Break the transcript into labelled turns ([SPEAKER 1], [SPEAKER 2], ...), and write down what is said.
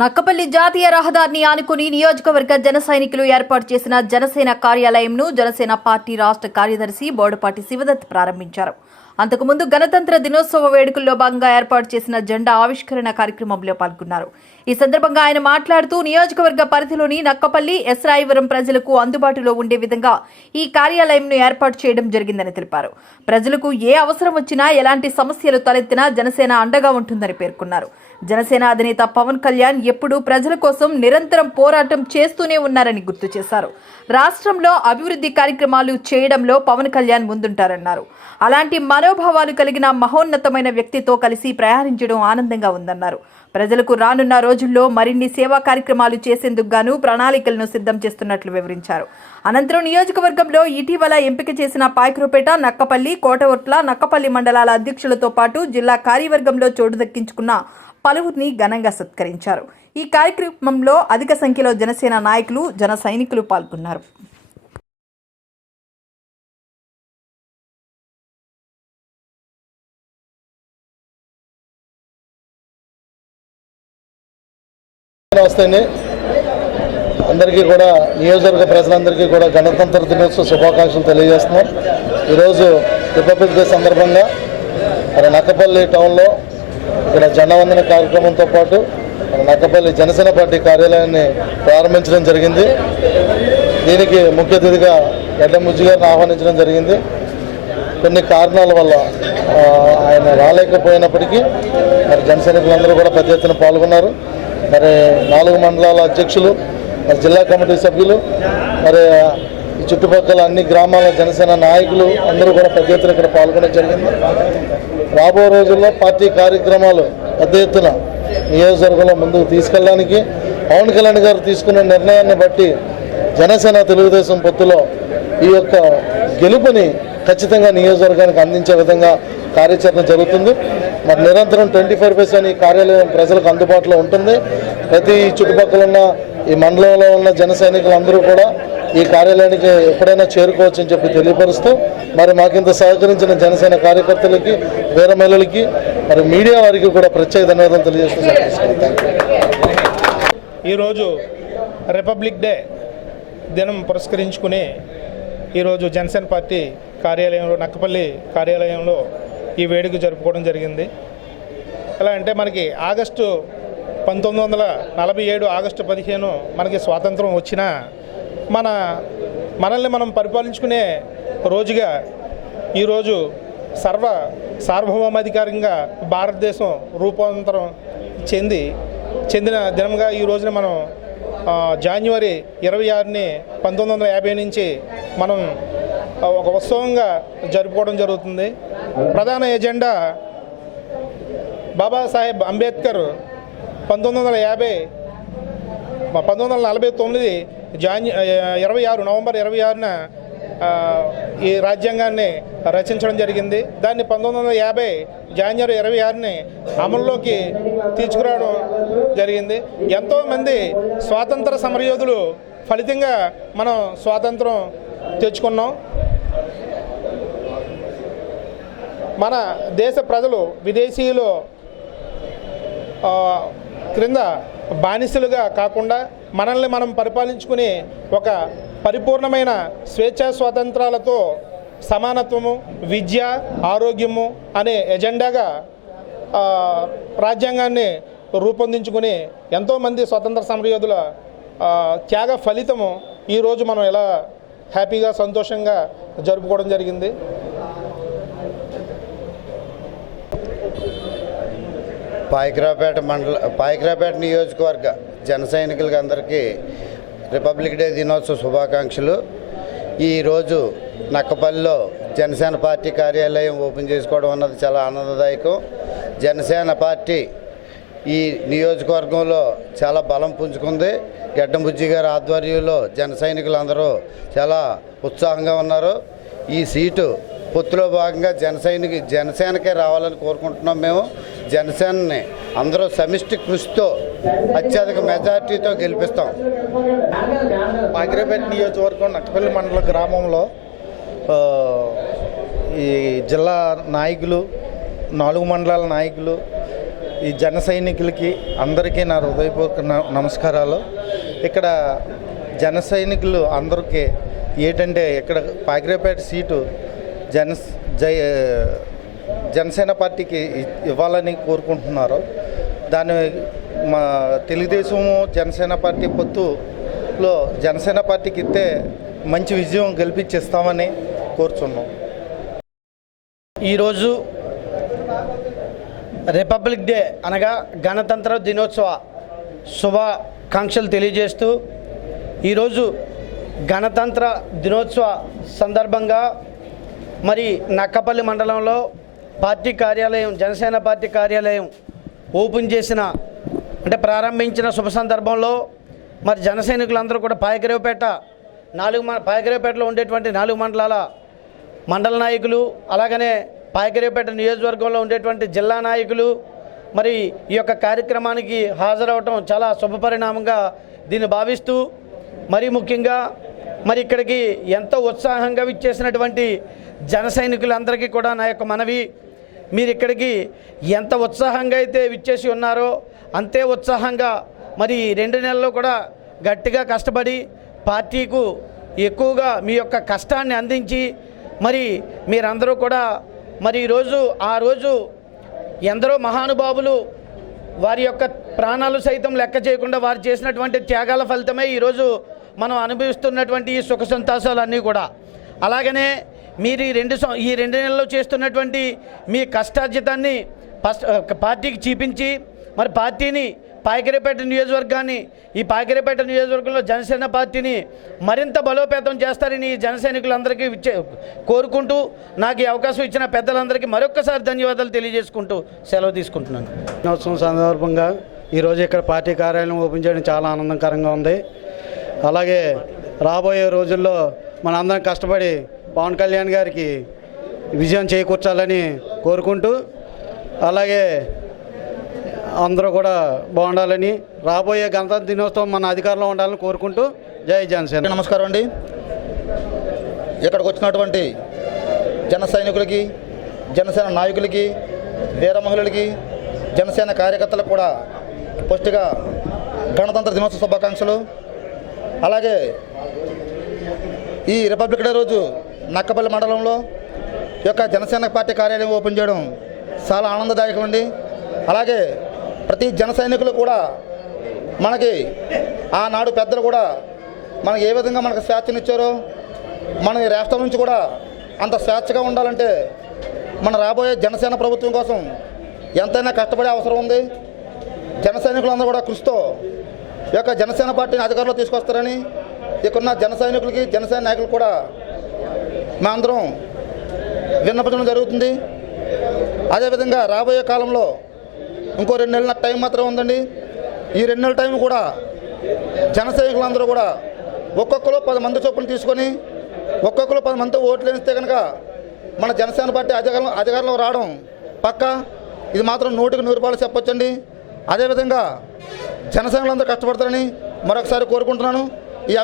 [SPEAKER 1] నక్కపల్లి జాతీయ రహదారిని ఆనుకుని నియోజకవర్గ జన సైనికులు ఏర్పాటు చేసిన జనసేన కార్యాలయంను జనసేన పార్టీ రాష్ట్ర కార్యదర్శి బోడపాటి శివదత్ ప్రారంభించారు. అంతకుముందు గణతంత్ర దినోత్సవ వేడుకల్లో భాగంగా ఏర్పాటు చేసిన జెండా ఆవిష్కరణ కార్యక్రమంలో పాల్గొన్నారు. ఈ సందర్భంగా ఆయన మాట్లాడుతూ నియోజకవర్గ పరిధిలోని నక్కపల్లి ఎస్రాయివరం ప్రజలకు అందుబాటులో ఉండే విధంగా ఈ కార్యాలయంను ఏర్పాటు చేయడం జరిగిందని తెలిపారు. ప్రజలకు ఏ అవసరం వచ్చినా ఎలాంటి సమస్యలు తలెత్తినా జనసేన అండగా ఉంటుందని పేర్కొన్నారు. జనసేన అధినేత పవన్ కళ్యాణ్ ఎప్పుడూ ప్రజల కోసం నిరంతరం పోరాటం చేస్తూనే ఉన్నారని గుర్తు చేశారు. రాష్ట్రంలో అభివృద్ధి కార్యక్రమాలు చేయడంలో పవన్ కళ్యాణ్ ముందుంటారన్నారు. అలాంటి మనోభావాలు కలిగిన మహోన్నతమైన వ్యక్తితో కలిసి ప్రయాణించడం ఆనందంగా ఉందన్నారు. ప్రజలకు రానున్న రోజుల్లో మరిన్ని సేవా కార్యక్రమాలు చేసేందుకు గాను ప్రణాళికలను సిద్ధం చేస్తున్నట్లు వివరించారు. అనంతరం నియోజకవర్గంలో ఇటీవల ఎంపిక చేసిన పాయకురుపేట నక్కపల్లి కోటవట్ల నక్కపల్లి మండలాల అధ్యక్షులతో పాటు జిల్లా కార్యవర్గంలో చోటు దక్కించుకున్న పలువురిని ఘనంగా సత్కరించారు. ఈ కార్యక్రమంలో అధిక సంఖ్యలో జనసేన నాయకులు జన సైనికులు పాల్గొన్నారు.
[SPEAKER 2] నమస్తే. అందరికీ కూడా నియోజకవర్గ ప్రజలందరికీ కూడా గణతంత్ర దినోత్సవ శుభాకాంక్షలు తెలియజేస్తున్నాం. ఈరోజు రిపబ్లిక్ డే సందర్భంగా మన నక్కపల్లి టౌన్లో ఇక్కడ జెండావందన కార్యక్రమంతో పాటు మన నక్కపల్లి జనసేన పార్టీ కార్యాలయాన్ని ప్రారంభించడం జరిగింది. దీనికి ముఖ్య అతిథిగా గడ్డ ముజ్జి గారిని ఆహ్వానించడం జరిగింది. కొన్ని కారణాల వల్ల ఆయన రాలేకపోయినప్పటికీ మరి జనసైనికులందరూ కూడా పెద్ద ఎత్తున పాల్గొన్నారు. మరి నాలుగు మండలాల అధ్యక్షులు మరి జిల్లా కమిటీ సభ్యులు మరి ఈ చుట్టుపక్కల అన్ని గ్రామాల జనసేన నాయకులు అందరూ కూడా పెద్ద ఎత్తున ఇక్కడ పాల్గొనడం జరిగింది. రాబో రోజుల్లో పార్టీ కార్యక్రమాలు పెద్ద ఎత్తున నియోజకవర్గంలో ముందుకు తీసుకెళ్ళడానికి పవన్ కళ్యాణ్ గారు తీసుకున్న నిర్ణయాన్ని బట్టి జనసేన తెలుగుదేశం పొత్తులో ఈ యొక్క గెలుపుని ఖచ్చితంగా నియోజకవర్గానికి అందించే విధంగా కార్యాచరణ జరుగుతుంది. మరి నిరంతరం ట్వంటీ ఫోర్ బేస్ అని ఈ కార్యాలయం ప్రజలకు అందుబాటులో ఉంటుంది. ప్రతి చుట్టుపక్కల ఉన్న ఈ మండలంలో ఉన్న జన సైనికులందరూ కూడా ఈ కార్యాలయానికి ఎప్పుడైనా చేరుకోవచ్చు అని చెప్పి తెలియపరుస్తూ మరి మాకింత సహకరించిన జనసేన కార్యకర్తలకి వీర మహిళలకి మరి మీడియా వారికి కూడా ప్రత్యేక ధన్యవాదాలు తెలియజేస్తున్నాను.
[SPEAKER 3] ఈరోజు రిపబ్లిక్ డే దినం పురస్కరించుకుని ఈరోజు జనసేన పార్టీ కార్యాలయంలో నక్కపల్లి కార్యాలయంలో ఈ వేడుక జరుపుకోవడం జరిగింది. ఎలా అంటే మనకి ఆగస్టు పంతొమ్మిది వందల నలభై ఏడు ఆగస్టు పదిహేను మనకి స్వాతంత్రం వచ్చిన మన మనల్ని మనం పరిపాలించుకునే రోజుగా ఈరోజు సర్వ సార్వభౌమాధికారంగా భారతదేశం రూపాంతరం చెంది చెందిన దినంగా ఈ రోజున మనం జాన్యువరి ఇరవై ఆరుని పంతొమ్మిది వందల యాభై నుంచి మనం ఒక ఉత్సవంగా జరుపుకోవడం జరుగుతుంది. ప్రధాన ఎజెండా బాబాసాహెబ్ అంబేద్కర్ పంతొమ్మిది వందల యాభై పంతొమ్మిది వందల నలభై తొమ్మిది జాన్యు ఇరవై ఆరు నవంబర్ ఇరవై ఆరున ఈ రాజ్యాంగాన్ని రచించడం జరిగింది. దాన్ని పంతొమ్మిది వందల యాభై జాన్వరి ఇరవై ఆరుని అమల్లోకి తీసుకురావడం జరిగింది. ఎంతోమంది స్వాతంత్ర సమరయోధులు ఫలితంగా మనం స్వాతంత్రం తెచ్చుకున్నాం. మన దేశ ప్రజలు విదేశీయులు క్రింద బానిసలుగా కాకుండా మనల్ని మనం పరిపాలించుకుని ఒక పరిపూర్ణమైన స్వేచ్ఛా స్వాతంత్రాలతో సమానత్వము విద్య ఆరోగ్యము అనే ఎజెండాగా రాజ్యాంగాన్ని రూపొందించుకుని ఎంతోమంది స్వతంత్ర సమరయోధుల త్యాగ ఫలితము ఈరోజు మనం ఎలా హ్యాపీగా సంతోషంగా జరుపుకోవడం జరిగింది.
[SPEAKER 4] పాయకరాపేట మండల పాయకరాపేట నియోజకవర్గ జన సైనికులకి అందరికీ రిపబ్లిక్ డే దినోత్సవ శుభాకాంక్షలు. ఈరోజు నక్కపల్లిలో జనసేన పార్టీ కార్యాలయం ఓపెన్ చేసుకోవడం అన్నది చాలా ఆనందదాయకం. జనసేన పార్టీ ఈ నియోజకవర్గంలో చాలా బలం పుంజుకుంది. గడ్డంబుజ్జి గారి ఆధ్వర్యంలో జన సైనికులు అందరూ చాలా ఉత్సాహంగా ఉన్నారు. ఈ సీటు పొత్తులో భాగంగా జన సైనిక జనసేనకే రావాలని కోరుకుంటున్నాం మేము. జనసేనని అందరూ సమిష్టి కృషితో అత్యధిక మెజార్టీతో గెలిపిస్తాం.
[SPEAKER 3] మాగిరేపేట నియోజకవర్గం నక్కపల్లి మండల గ్రామంలో ఈ జిల్లా నాయకులు నాలుగు మండలాల నాయకులు
[SPEAKER 5] ఈ జన సైనికులకి అందరికీ నా హృదయపూర్వక నమస్కారాలు. ఇక్కడ జన సైనికులు అందరికీ ఏంటంటే ఇక్కడ పాకిరేపేట సీటు జన జై జనసేన పార్టీకి ఇ- ఇవ్వాలని కోరుకుంటున్నారు. దాని మా తెలుగుదేశము జనసేన పార్టీ పొత్తులో జనసేన పార్టీకి ఇస్తే మంచి విజయం గెలిపించిస్తామని కోరుచున్నాం.
[SPEAKER 6] ఈరోజు రిపబ్లిక్ డే అనగా గణతంత్ర దినోత్సవ శుభాకాంక్షలు తెలియజేస్తూ ఈరోజు గణతంత్ర దినోత్సవ సందర్భంగా మరి నక్కపల్లి మండలంలో పార్టీ కార్యాలయం జనసేన పార్టీ కార్యాలయం ఓపెన్ చేసిన అంటే ప్రారంభించిన శుభ సందర్భంలో మరి జనసైనికులందరూ కూడా పాయకరేవుపేట నాలుగు మ పాయకరేవుపేటలో ఉండేటువంటి నాలుగు మండలాల మండల నాయకులు అలాగనే పాయకరేపేట నియోజకవర్గంలో ఉండేటువంటి జిల్లా నాయకులు మరి ఈ యొక్క కార్యక్రమానికి హాజరవటం చాలా శుభపరిణామంగా దీన్ని భావిస్తూ మరీ ముఖ్యంగా మరి ఇక్కడికి ఎంతో ఉత్సాహంగా విచ్చేసినటువంటి జన సైనికులందరికీ కూడా నా యొక్క మనవి. మీరు ఇక్కడికి ఎంత ఉత్సాహంగా అయితే విచ్చేసి ఉన్నారో అంతే ఉత్సాహంగా మరి రెండు నెలల్లో కూడా గట్టిగా కష్టపడి పార్టీకు ఎక్కువగా మీ యొక్క కష్టాన్ని అందించి మరి మీరందరూ కూడా మరి ఈరోజు ఆ రోజు ఎందరో మహానుభావులు వారి యొక్క ప్రాణాలు సైతం లెక్క చేయకుండా వారు చేసినటువంటి త్యాగాల ఫలితమే ఈరోజు మనం అనుభవిస్తున్నటువంటి ఈ సుఖ సంతోషాలన్నీ కూడా. అలాగనే మీరు ఈ రెండు ఈ రెండు నెలల్లో చేస్తున్నటువంటి మీ కష్టార్జితాన్ని ఫస్ట్ పార్టీకి చూపించి మరి పార్టీని పాయకరేపేట నియోజకవర్గాన్ని ఈ పాయకరేపేట నియోజకవర్గంలో జనసేన పార్టీని మరింత బలోపేతం చేస్తారని ఈ జనసైనికులందరికీ ఇచ్చే కోరుకుంటూ నాకు ఈ అవకాశం ఇచ్చిన పెద్దలందరికీ మరొక్కసారి ధన్యవాదాలు తెలియజేసుకుంటూ సెలవు తీసుకుంటున్నాను.
[SPEAKER 7] దినోత్సవం సందర్భంగా ఈరోజు ఇక్కడ పార్టీ కార్యాలయం ఓపెన్ చేయడం చాలా ఆనందకరంగా ఉంది. అలాగే రాబోయే రోజుల్లో మనందరం కష్టపడి పవన్ కళ్యాణ్ గారికి విజయం చేకూర్చాలని కోరుకుంటూ అలాగే అందరూ కూడా బాగుండాలని రాబోయే గణతంత్ర దినోత్సవం మన అధికారంలో ఉండాలని కోరుకుంటూ జై జనసేన.
[SPEAKER 8] నమస్కారం అండి. ఇక్కడికి వచ్చినటువంటి జన సైనికులకి జనసేన నాయకులకి వీర మహిళలకి జనసేన కార్యకర్తలకు కూడా పుష్టిగా గణతంత్ర దినోత్సవ శుభాకాంక్షలు. అలాగే ఈ రిపబ్లిక్ డే రోజు నక్కపల్లి మండలంలో ఈ యొక్క జనసేన పార్టీ కార్యాలయం ఓపెన్ చేయడం చాలా ఆనందదాయకం అండి అలాగే ప్రతి జన సైనికులు కూడా మనకి ఆనాడు పెద్దలు కూడా మనకి ఏ విధంగా మనకు స్వేచ్ఛనిచ్చారో మన రాష్ట్రం నుంచి కూడా అంత స్వేచ్ఛగా ఉండాలంటే మన రాబోయే జనసేన ప్రభుత్వం కోసం ఎంతైనా కష్టపడే అవసరం ఉంది. జన సైనికులందరూ కూడా కృషితో ఈ యొక్క జనసేన పార్టీని అధికారంలో తీసుకొస్తారని ఇక్కడున్న జన సైనికులకి జనసేన నాయకులు కూడా మా అందరం విన్నపించడం జరుగుతుంది. అదేవిధంగా రాబోయే కాలంలో ఇంకో రెండు నెలల టైం మాత్రం ఉందండి. ఈ రెండు నెలల టైం కూడా జన సైనికులందరూ కూడా ఒక్కొక్కరు పది మంది చొప్పున తీసుకొని ఒక్కొక్కరు పది మంది ఓట్లు వేస్తే కనుక మన జనసేన పార్టీ అధికారం అధికారంలో రావడం పక్క? ఇది మాత్రం నూటికి నూరు రూపాయలు చెప్పొచ్చండి. అదేవిధంగా జనసేనలందరూ కష్టపడతారని మరొకసారి కోరుకుంటున్నాను. ఈ